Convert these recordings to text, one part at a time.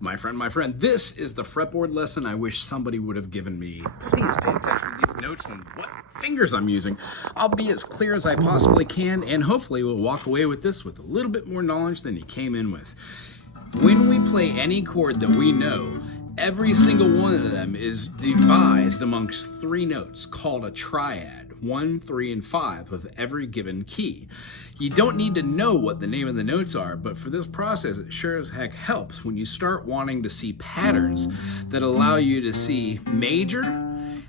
My friend, this is the fretboard lesson I wish somebody would have given me. Please pay attention to these notes and what fingers I'm using. I'll be as clear as I possibly can, and hopefully we'll walk away with this with a little bit more knowledge than you came in with. When we play any chord that we know, every single one of them is devised amongst three notes called a triad, 1, 3, and 5 of every given key. You don't need to know what the name of the notes are, but for this process, it sure as heck helps when you start wanting to see patterns that allow you to see major,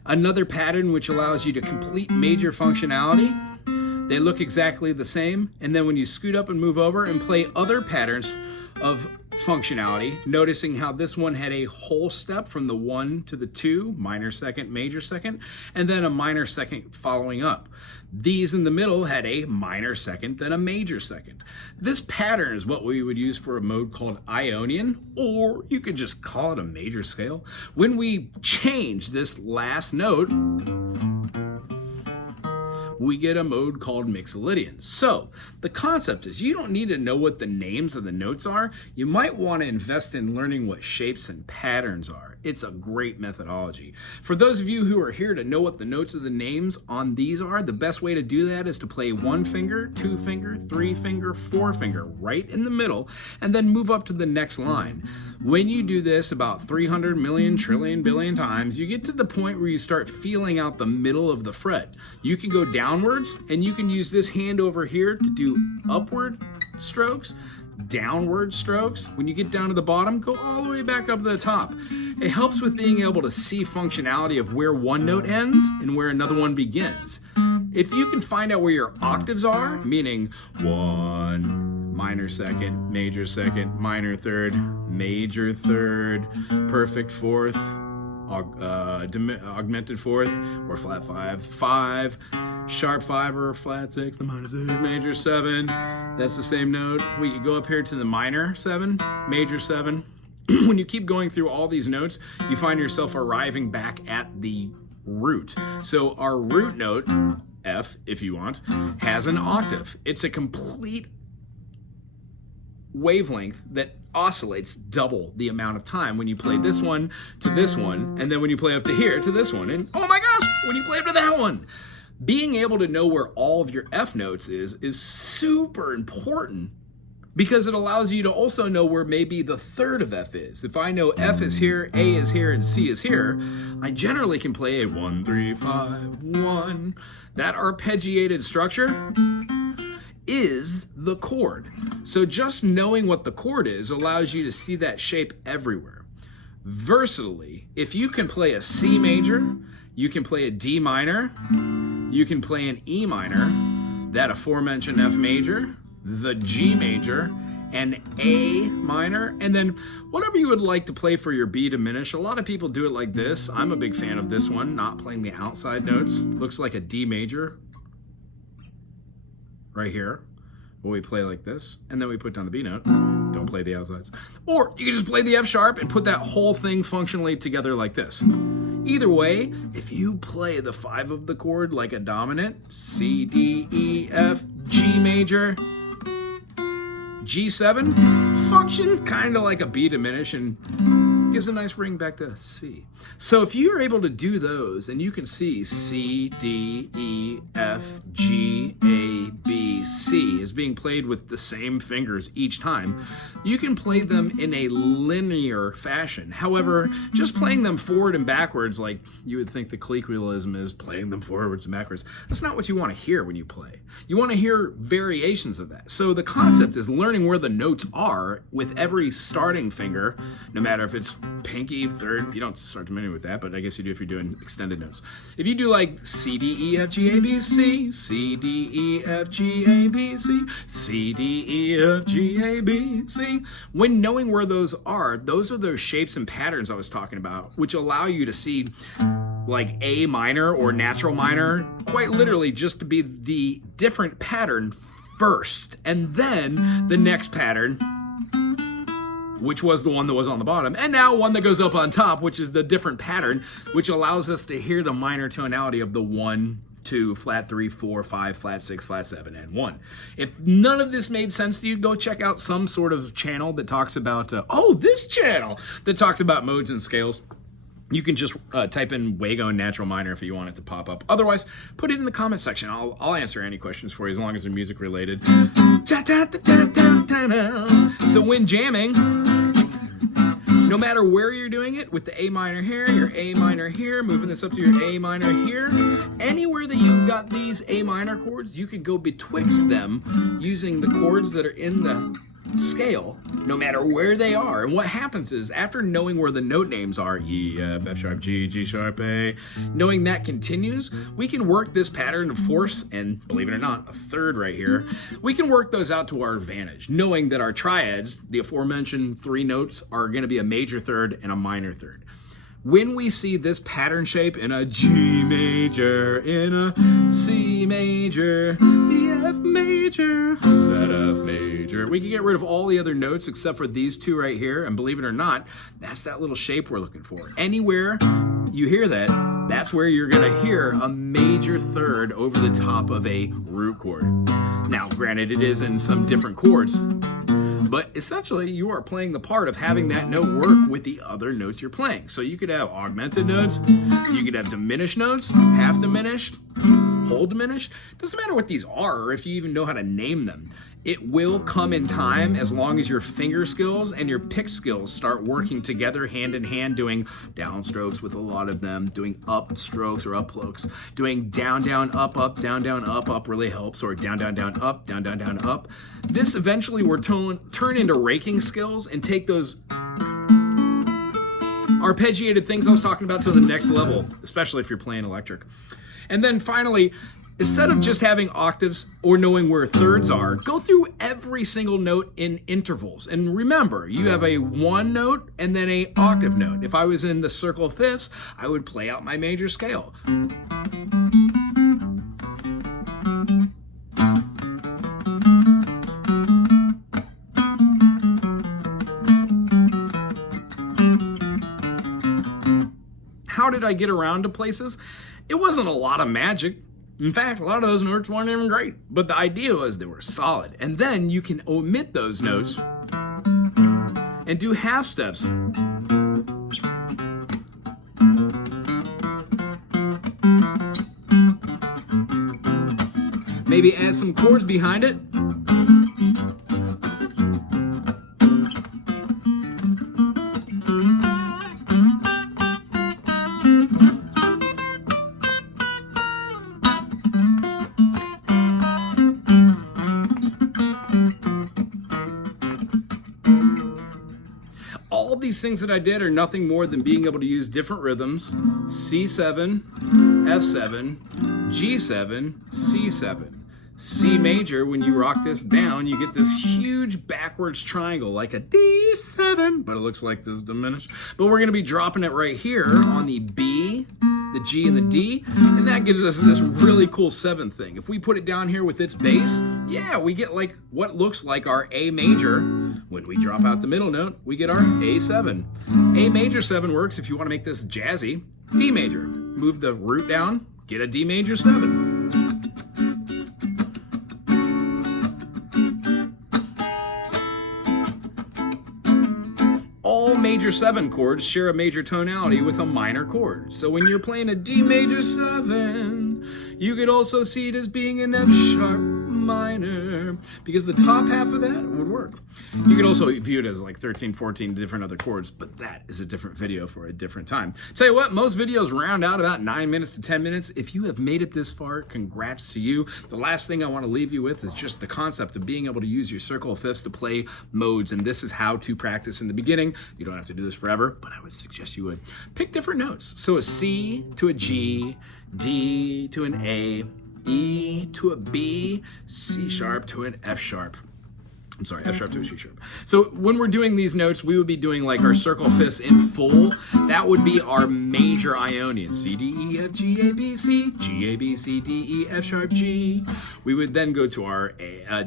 another pattern which allows you to complete major functionality. They look exactly the same, and then when you scoot up and move over and play other patterns of functionality, noticing how this one had a whole step from the 1 to the 2, minor second, major second, and then a minor second following up. These in the middle had a minor second, then a major second. This pattern is what we would use for a mode called Ionian, or you could just call it a major scale. When we change this last note, we get a mode called Mixolydian. So the concept is you don't need to know what the names of the notes are. You might want to invest in learning what shapes and patterns are. It's a great methodology. For those of you who are here to know what the notes of the names on these are, the best way to do that is to play 1 finger, 2 finger, 3 finger, 4 finger right in the middle, and then move up to the next line. When you do this about 300 million, trillion, billion times, you get to the point where you start feeling out the middle of the fret. You can go downwards, and you can use this hand over here to do upward strokes, downward strokes. When you get down to the bottom, go all the way back up to the top. It helps with being able to see functionality of where one note ends and where another one begins. If you can find out where your octaves are, meaning 1, minor second, major second, minor third, major third, perfect fourth, augmented fourth, or flat 5, 5, sharp 5 or flat 6, the minor 6, major 7, that's the same note. We could go up here to the minor 7, major 7. When you keep going through all these notes, you find yourself arriving back at the root. So our root note, F if you want, has an octave. It's a complete wavelength that oscillates double the amount of time when you play this one to this one, and then when you play up to here to this one, and oh my gosh, when you play up to that one. Being able to know where all of your F notes is super important, because it allows you to also know where maybe the third of F is. If I know F is here, A is here, and C is here, I generally can play a 1, 3, 5, 1. That arpeggiated structure is the chord. So just knowing what the chord is allows you to see that shape everywhere. Versatilely, if you can play a C major, you can play a D minor, you can play an E minor, that aforementioned F major, the G major, and A minor, and then whatever you would like to play for your B diminished. A lot of people do it like this. I'm a big fan of this one, not playing the outside notes. Looks like a D major right here. Well, we play like this, and then we put down the B note. Don't play the outsides. Or you can just play the F sharp and put that whole thing functionally together like this. Either way, if you play the 5 of the chord like a dominant, C, D, E, F, G major, G7 functions kind of like a B diminished and gives a nice ring back to C. So if you're able to do those and you can see C, D, E, F, G, A, B, C is being played with the same fingers each time, you can play them in a linear fashion. However, just playing them forward and backwards like you would think the colloquialism is playing them forwards and backwards, that's not what you want to hear when you play. You want to hear variations of that. So the concept is learning where the notes are with every starting finger, no matter if it's pinky, third, you don't start too many with that, but I guess you do if you're doing extended notes. If you do like C, D, E, F, G, A, B, C, C, D, E, F, G, A, B, C, C, D, E, F, G, A, B, C, when knowing where those are those shapes and patterns I was talking about, which allow you to see like A minor or natural minor, quite literally just to be the different pattern first, and then the next pattern, which was the one that was on the bottom, and now one that goes up on top, which is the different pattern, which allows us to hear the minor tonality of the 1, 2, flat 3, 4, 5, flat 6, flat 7, and 1. If none of this made sense to you, go check out some sort of channel that talks about, this channel that talks about modes and scales. You can just type in Wago and natural minor if you want it to pop up. Otherwise, put it in the comment section. I'll answer any questions for you as long as they're music related. So when jamming, no matter where you're doing it, with the A minor here, your A minor here, moving this up to your A minor here, anywhere that you've got these A minor chords, you can go betwixt them using the chords that are in the scale, no matter where they are. And what happens is, after knowing where the note names are, E, F, F sharp, G, G sharp, A, knowing that continues, we can work this pattern of fourths, and believe it or not, a third right here, we can work those out to our advantage, knowing that our triads, the aforementioned 3 notes, are going to be a major third and a minor third. When we see this pattern shape in a G major, in a C major, the F major, that F major, we can get rid of all the other notes except for these 2 right here, and believe it or not, that's that little shape we're looking for. Anywhere you hear that, that's where you're gonna hear a major third over the top of a root chord. Now, granted, it is in some different chords, but essentially you are playing the part of having that note work with the other notes you're playing. So you could have augmented notes, you could have diminished notes, half diminished, whole diminished. Doesn't matter what these are or if you even know how to name them. It will come in time as long as your finger skills and your pick skills start working together hand in hand, doing downstrokes with a lot of them, doing up strokes or up strokes, doing down, down, up, up really helps, or down, down, down, up, down, down, down, up. This eventually will turn into raking skills and take those arpeggiated things I was talking about to the next level, especially if you're playing electric. And then finally, instead of just having octaves or knowing where thirds are, go through every single note in intervals. And remember, you have a 1 note and then a octave note. If I was in the circle of fifths, I would play out my major scale. How did I get around to places? It wasn't a lot of magic. In fact, a lot of those notes weren't even great, but the idea was they were solid. And then you can omit those notes and do half steps. Maybe add some chords behind it. All these things that I did are nothing more than being able to use different rhythms: C7, F7, G7, C7. C major, when you rock this down, you get this huge backwards triangle like a D7, but it looks like this diminished. But we're gonna be dropping it right here on the B, the G, and the D, and that gives us this really cool 7th thing. If we put it down here with its bass, yeah, we get like what looks like our A major. When we drop out the middle note, we get our A7. A major 7 works if you want to make this jazzy. D major, move the root down, get a D major 7. All major 7 chords share a major tonality with a minor chord. So when you're playing a D major 7, you could also see it as being an F sharp minor, because the top half of that would work. You could also view it as like 13, 14 different other chords, but that is a different video for a different time. Tell you what, most videos round out about 9 minutes to 10 minutes. If you have made it this far, congrats to you. The last thing I want to leave you with is just the concept of being able to use your circle of fifths to play modes, and this is how to practice in the beginning. You don't have to do this forever, but I would suggest you would pick different notes. So a C to a G, D to an A, E to a B, C sharp to an F sharp. I'm sorry, F sharp to a C sharp. So when we're doing these notes, we would be doing like our circle fifths in full. That would be our major Ionian. C, D, E, F, G, A, B, C, G, A, B, C, D, E, F sharp, G. We would then go to our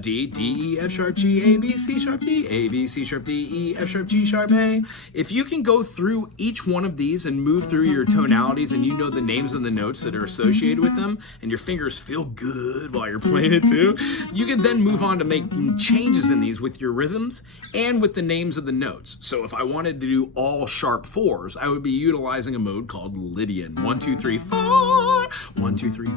D, D, E, F sharp, G, A, B, C sharp, D, A, B, C sharp, D, E, F sharp, G sharp, A. If you can go through each one of these and move through your tonalities and you know the names of the notes that are associated with them and your fingers feel good while you're playing it too, you can then move on to making changes in these with your rhythms and with the names of the notes. So if I wanted to do all sharp fours, I would be utilizing a mode called Lydian. 1, 2, 3, 4. 1, 2, 3, 4.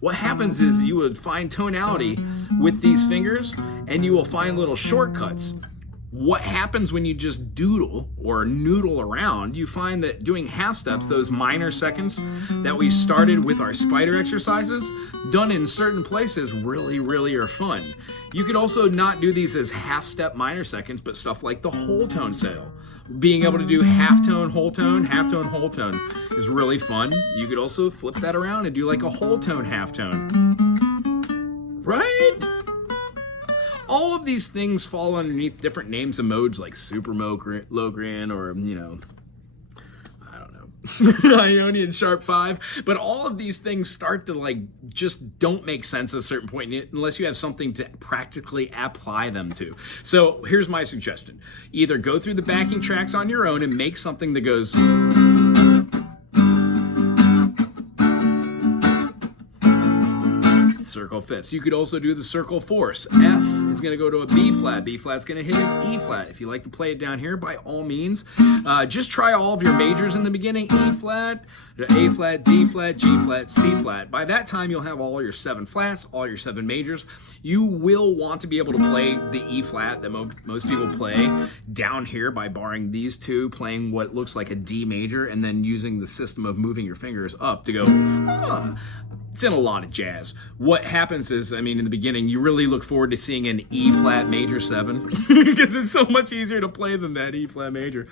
What happens is you would find tonality with these fingers and you will find little shortcuts. What happens when you just doodle or noodle around, you find that doing half steps, those minor seconds that we started with our spider exercises, done in certain places really are fun. You could also not do these as half step minor seconds, but stuff like the whole tone scale. Being able to do half tone, whole tone, half tone, whole tone is really fun. You could also flip that around and do like a whole tone, half tone. Right? All of these things fall underneath different names of modes like Super Logran or, you know, I don't know, Ionian sharp 5. But all of these things start to like just don't make sense at a certain point unless you have something to practically apply them to. So here's my suggestion. Either go through the backing tracks on your own and make something that goes... circle fifths. You could also do the circle fourths. F is going to go to a B flat. B flat's going to hit an E flat. If you like to play it down here, by all means, just try all of your majors in the beginning. E flat, A flat, D flat, G flat, C flat. By that time, you'll have all your 7 flats, all your 7 majors. You will want to be able to play the E flat that most people play down here by barring these two, playing what looks like a D major, and then using the system of moving your fingers up to go, It's in a lot of jazz. What happens is, I mean, in the beginning, you really look forward to seeing an E flat major 7 because it's so much easier to play than that E flat major.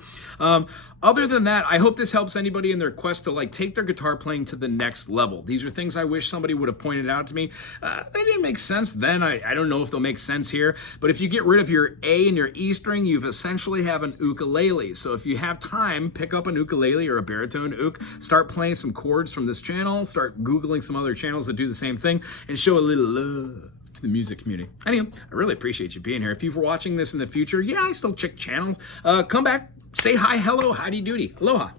Other than that, I hope this helps anybody in their quest to like take their guitar playing to the next level. These are things I wish somebody would have pointed out to me. They didn't make sense then. I don't know if they'll make sense here. But if you get rid of your A and your E string, you've essentially have an ukulele. So if you have time, pick up an ukulele or a baritone uk, start playing some chords from this channel, start Googling some other channels that do the same thing, and show a little love to the music community. Anyway, I really appreciate you being here. If you're watching this in the future, yeah, I still check channels. Come back, say hi, hello, howdy doody, aloha.